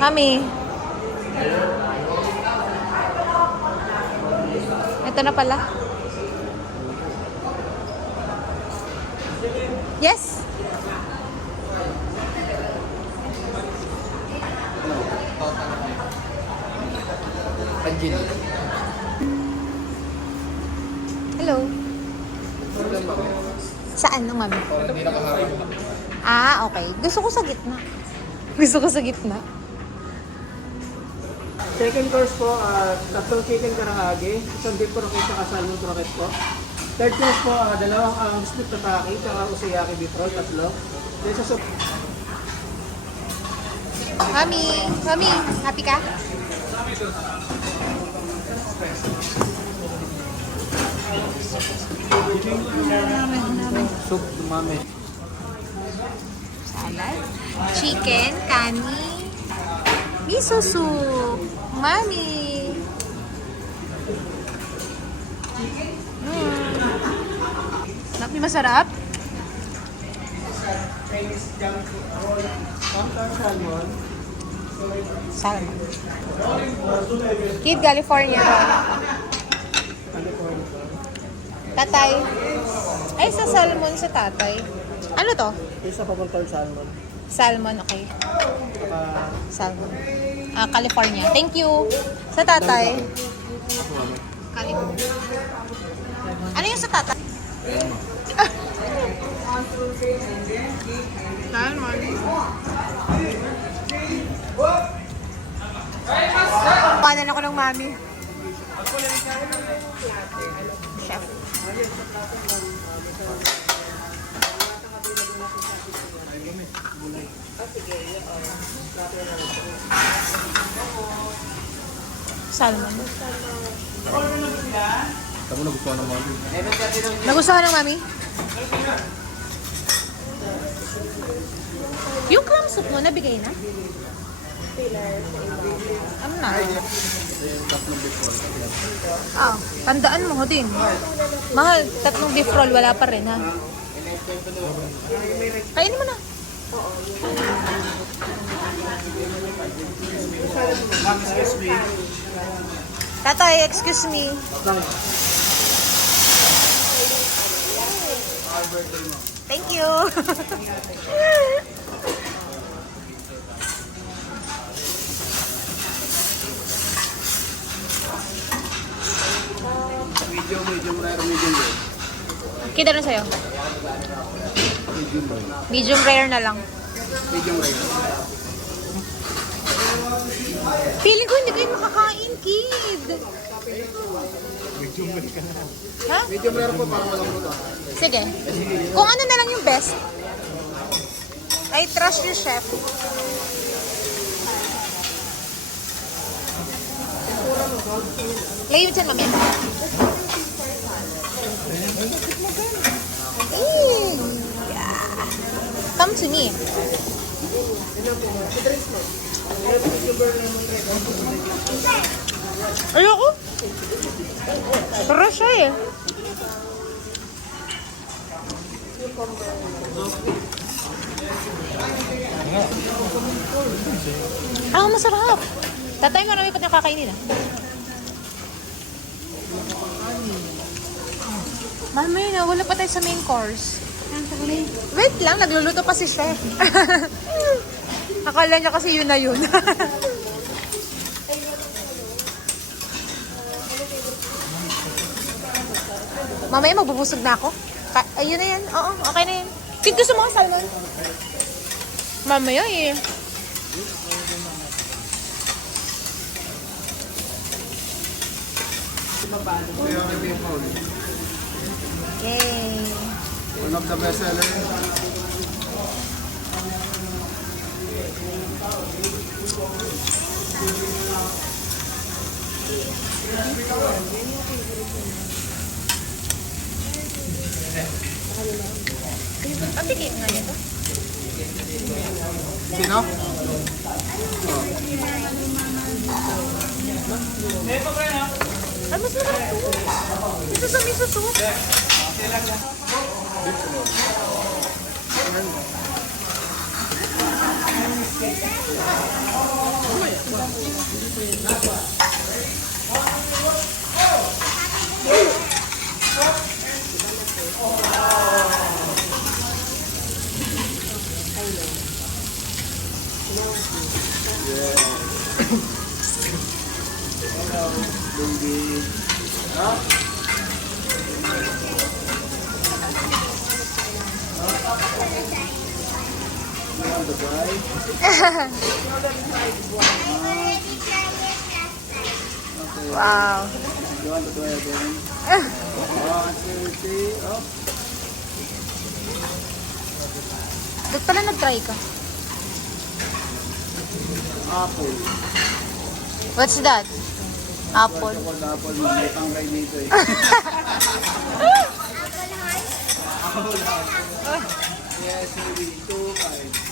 Mami. Ito na pala. Yes. Anjin. Hello. Saan no, Mami? Hindi nakaharap. Ah, okay. Gusto ko sa gitna. Gusto ko sa gitna. Second course po, tatlong chicken karahagi, isang beef croquette at salmon croquette po. Third course po, dalawang split tataki, tsaka usayaki beef roll, tatlo. Then sa soup, Mami, happy ka? Soup, dumami. Salad, chicken, kani, miso soup, Mami. Mami, masarap? Chinese junk roll, Canton salmon, Salmon. Kid California. California. Tatay. Ay, sa salmon sa tatay. Ano to? Isa pa Canton salmon. Salmon, okay. Uh, Salmon. California. Thank you. Sa tatay. California. Ano yung sa tatay? Salmon. Panan ako ng mami. Chef. Salmon. Tamo na gusto ng mga. Nagustuhan ng mami? Yung clam soup mo, nabigay na? Ano na? Ah, tandaan mo din. Mahal, 3 beef roll, wala pa rin ha. Kainin mo na. Tatay, excuse me. Thank you. Medium rare, medium rare. Kita na sa'yo. Medium rare. Medium rare na lang. Medium rare. Feeling ko hindi kayo makakain, kid. Ha? Medium rare po para walang luto. Sige. Kung ano na lang yung best. I trust your chef. Lay mo dyan, mami. Yeah. Come to me. Ayoko. Tara siya eh. Ah, masarap. Tatay, marami pa nakakainin ah. Mami, wala pa tayo sa main course. Wait lang, nagluluto pa si chef. Akala niya kasi yun na yun. Mamaya magbubusog na ako. Ayun na yan. Oo, okay na yan. Kid, gusto mo ka salmon? Mamaya eh. Yay. One of the best seller. Pagtigil nga nito. Sino? Ay, mas naman ito. Ito sa miso soup. Baby. You want the bride? Okay. Wow. You want the bride again? 1, 2, 3, up. Ba't pala nag-try ka? Apple. What's that? Apple. Chocolate apple. May pangray dito eh. Yes, maybe 2, 5.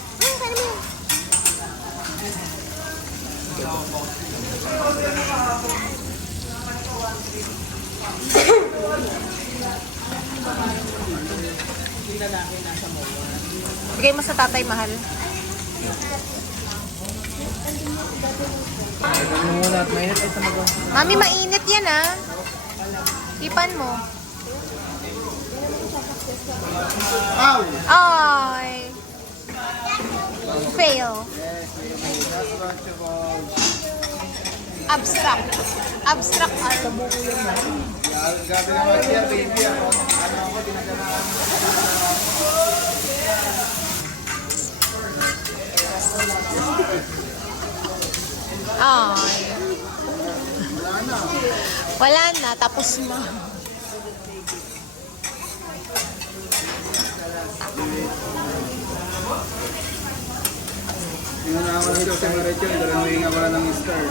Bigay mo sa tatay, mahal. Muna at mainit ay sa magawa. Mami, mainit yan ah. Ipan mo. Ow! Ay. Fail. Yes, maybe. Last one, chocolate. Abstract. Abstract art. Gabi naman siya, baby. Ako, dinagalaan. Ay. Wala na. Wala na, tapos mo. Tingnan na ako lang daw sa Marecho. Dalawa nga wala ng star.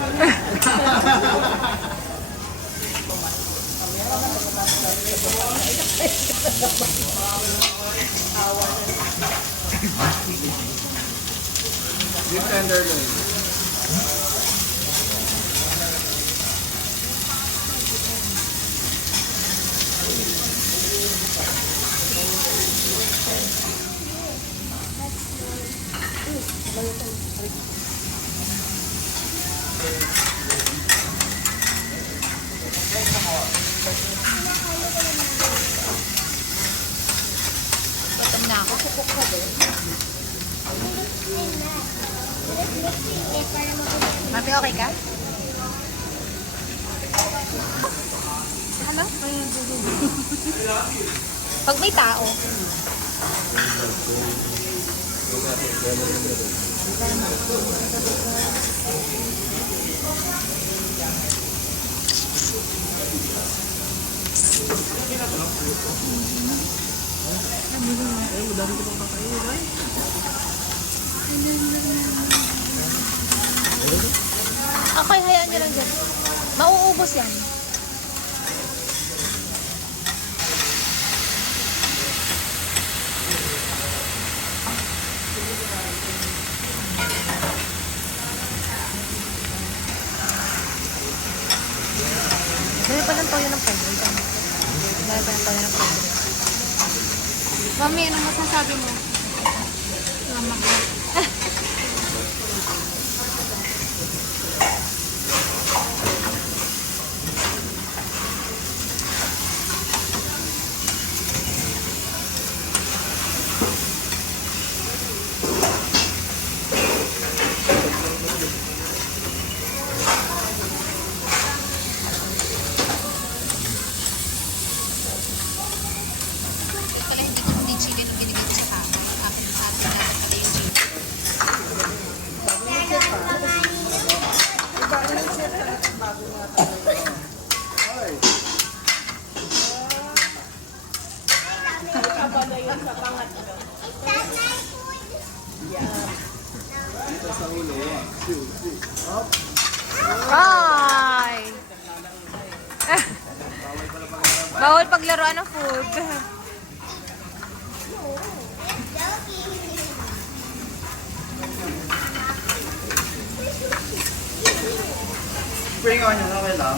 Beef tenderloin. Gutom na ako. Mami, okay ka? Ano? Pag may tao. Okay, hayaan nyo lang dyan. Mauubos yan. Dami pa ng toyo ng fried rice. Dami pa ng toyo ng fried rice. Mami, anong masasabi mo? Mama ko. Pala hindi chicken yung binigay ko sa akin. Akin pala yung chicken. Dito sa ulo. 1, 2, 3. Up. Ay! Bawal paglaruan ng food. Spring onion, okay lang?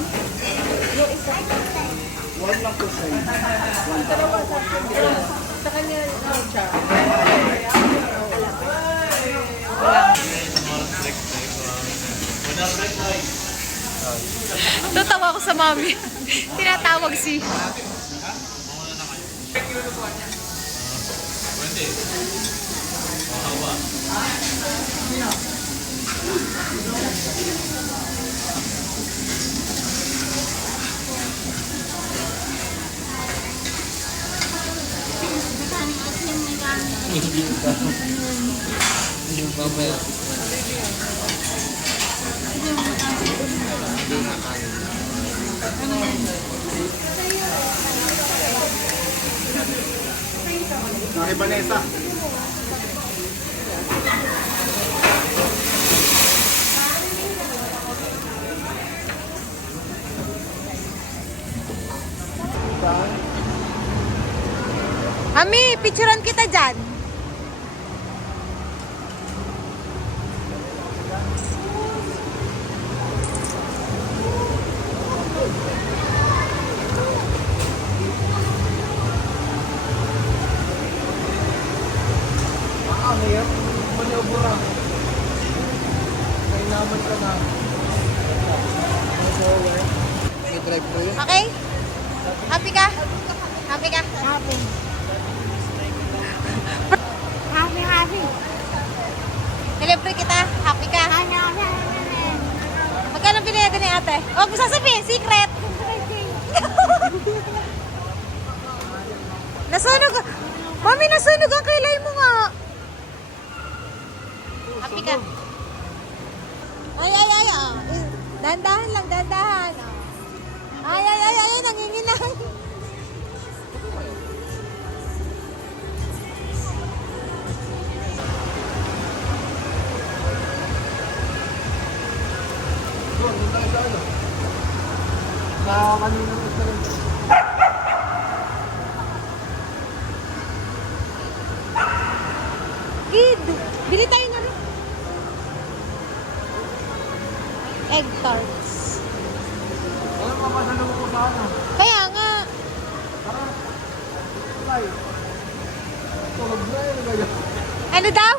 One lang po sa'yo. Sa kanya, siya. Wala. Tatawa ko sa mami. Tinatawag si... Maki Vanessa. Mami, picturean kita dyan. Ano yan? Maniobra. May naman ka na. May drive po yun. Okay? Happy ka? Happy ka? Happy. Happy, happy. Celebrate kita. Happy ka? Magkano binayad ni ate? Huwag mo sasabihin, secret. Nasunog. Mami, nasunog ang kilay mo nga. Happy ka? Ay, ay, ay. Oh. Dandahan lang, dandahan. Oh. Ay, ay, ay, ay, nanginginang. Kanina gusto rin. Kid, bili tayo na rin. Egg tarts. Ano mapasalong ko sa ano? Kaya nga. Ay. Tulog na yun. Ano daw?